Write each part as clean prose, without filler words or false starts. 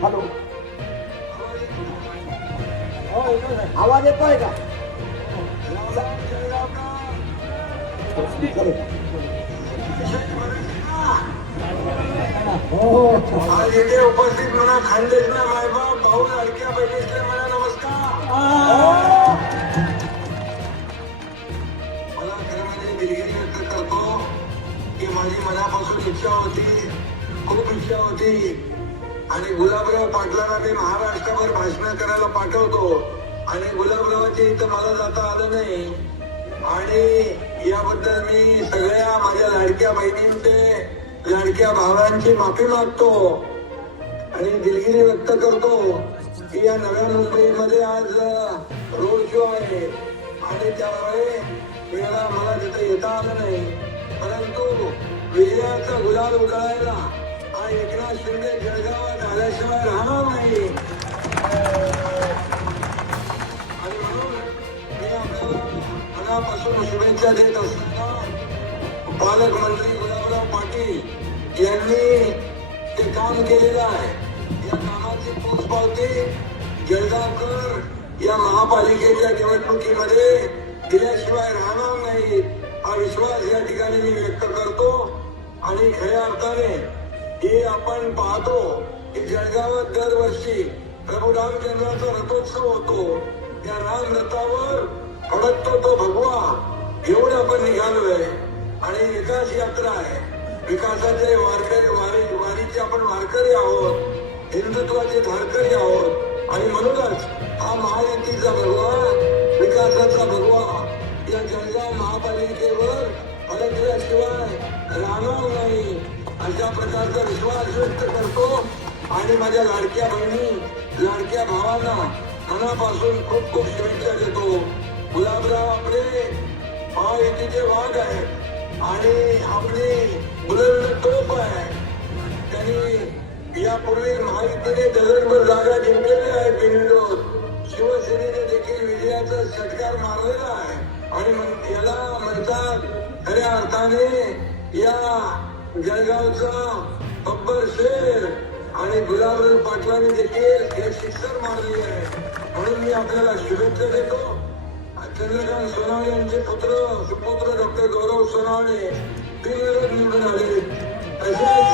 Hello, आवाज येतोय का? आज इथे उपस्थित म्हणा खानदेश ना मायबाप भाऊ लाडक्या बहिणीचे म्हणा नमस्कार. मला खरं म्हणजे दिलगिरी व्यक्त करतो की माझी मनापासून इच्छा होती, खूप इच्छा होती आणि गुलाबराव पाटलांना मी महाराष्ट्रभर भाषण करायला पाठवतो आणि गुलाबरावांच्या इथं मला जाता आलं नाही आणि याबद्दल मी सगळ्या माझ्या लाडक्या बहिणींचे लाडक्या भावांची माफी मागतो आणि दिलगिरी व्यक्त करतो की या नव्या मुंबईमध्ये आज रोड शो आहे आणि त्यामुळे मला तिथे येता आलं नाही, परंतु विजयाचा गुलाल उधळायला हा एकनाथ शिंदे जळगावात आल्याशिवाय राहणार नाही आणि म्हणून मी आपल्याला मनापासून शुभेच्छा देत असताना पालकमंत्री गुलाबराव पाटील यांनी ते काम केलेलं आहे. या कामाची पोचपावती जळगावकर या महापालिकेच्या निवडणुकीमध्ये दिल्याशिवाय राहणार नाही हा विश्वास या ठिकाणी मी व्यक्त करतो आणि खऱ्या अर्थाने हे आपण पाहतो की जळगावात दरवर्षी प्रभू रामचंद्राचा रथोत्सव होतो. त्या राम रथावर फडकतो तो भगवा घेऊन आपण निघालोय आणि विकास यात्रा आहे. विकासाचे वारीचे आपण वारकरी आहोत, हिंदुत्वाचे धारकरी आहोत आणि म्हणूनच हा महायुतीचा भगवा, विकासाचा भगवा या जळगाव महापालिकेवर फडकल्याशिवाय राहणार नाही अशा प्रकारचा विश्वास व्यक्त करतो आणि माझ्या लाडक्या बहिणी लाडक्या भावांना मनापासून खूप खूप शुभेच्छा देतो. गुलाबराव आपले महायुतीचे वाघ आहेत आणि आपली बुलंद तोफ आहे. त्यांनी यापूर्वी महायुतीने डझनभर जागा जिंकलेल्या आहेत बिनविरोध. शिवसेनेने देखील विजयाचा षटकार मारलेला आहे आणि याला म्हणतात खऱ्या अर्थाने या जळगावचा बब्बर शेर आणि गुलाबराव पाटलांनी देखील हे शिक्षण मारले आहे. म्हणून मी आपल्याला शुभेच्छा देतो. चंद्रकांत सोनवणे यांचे सुपुत्र डॉक्टर गौरव सोनवणे बिनविरोध निवडून आले. तसेच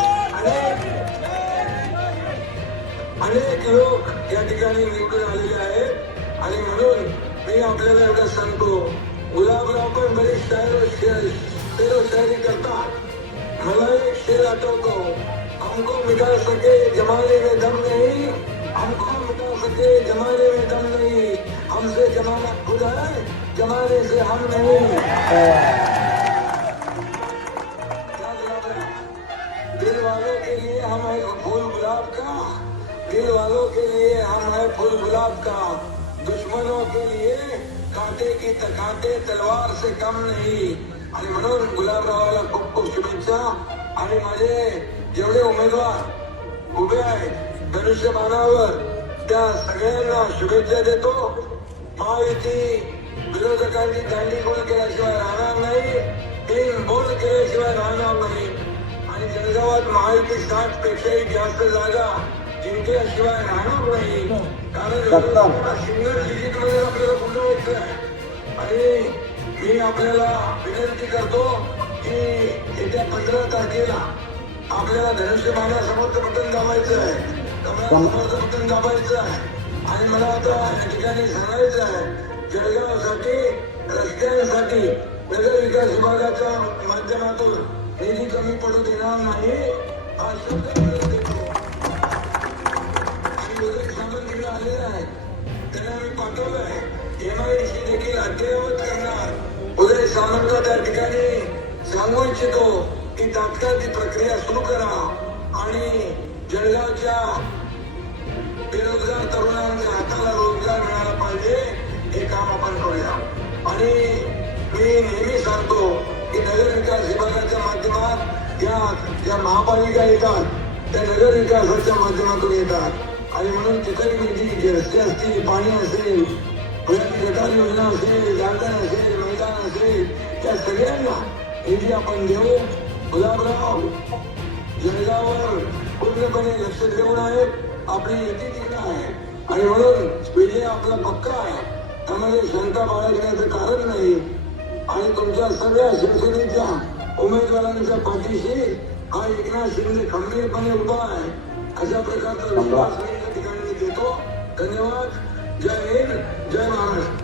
अनेक लोक या ठिकाणी निवडून आलेले आहेत आणि म्हणून मी आपल्याला एवढं सांगतो, गुलाबराव पण बरीच शायरी करतात. मला एक शेर आठवतो, हमको मिटा सके जमाने में दम नहीं, हमको मिटा सके जमाने में दम नहीं, हमसे जमाना खुद है, जमाने से हम नहीं. दिल वालों के लिए हम है फूल गुलाब का, दिल वालों के लिए हम है फूल गुलाब का, दुश्मनों के लिए कांटे तलवार से कम नहीं. आणि म्हणून गुलाबरावाला खूप खूप शुभेच्छा आणि माझे जेवढे उमेदवार उभे आहेत धनुष्यबाणावर त्या सगळ्यांना शुभेच्छा देतो. महायुती विरोधकांनी दांडीगोल केल्याशिवाय राहणार नाही, तीन बोल केल्याशिवाय राहणार नाही आणि जळगावात महायुती 60 पेक्षाही जास्त जागा जिंकल्याशिवाय राहणार नाही. कारण सिंगल डिजिट मध्ये आपल्याला बोलवायचं आहे आणि मी आपल्याला विनंती करतो की येत्या 15 तारखेला आपल्याला धनुष्यबाणासमोरचं बटन दाबायचं आहे, कमळासमोरचं बटन दाबायचं आहे आणि मला आता या ठिकाणी सांगायचं आहे, जळगावसाठी रस्त्यांसाठी नगर विकास विभागाच्या माध्यमातून निधी कमी पडू देणार नाही हा शब्द देतो. आणि उदय सामंत तिकडे आलेले आहेत, त्यांना मी पाठवलं आहे. MIDC देखील अद्ययावत करणार. उदय सामंतला त्या ठिकाणी सांगू इच्छितो की तात्काळ ती प्रक्रिया सुरू करा आणि जळगावच्या बेरोजगार तरुणांच्या हाताला रोजगार मिळाला पाहिजे हे काम आपण करूया. आणि मी नेहमी सांगतो की नगर विकास विभागाच्या माध्यमात ज्या महापालिका येतात त्या नगर विकासाच्या माध्यमातून येतात आणि म्हणून तिथेही निधी रस्ते असतील, पाणी असेल, गटार योजना असेल, गार्डन असेल, मैदान असेल, त्या सगळ्यांना निधी आपण देऊ. गुलाबराव जळगाववर पूर्णपणे लक्ष देऊन आहेत. आपली युती तिकडे आहे आणि म्हणून विजय आपला पक्का आहे. त्यामध्ये शंका बाळगण्याचं कारण नाही आणि तुमच्या सगळ्या शिवसेनेच्या उमेदवारांच्या पाठीशी हा एकनाथ शिंदे खंबीरपणे उभा आहे. अशा प्रकारचा विश्वास मी या ठिकाणी देतो. धन्यवाद. जय हिंद, जय महाराष्ट्र.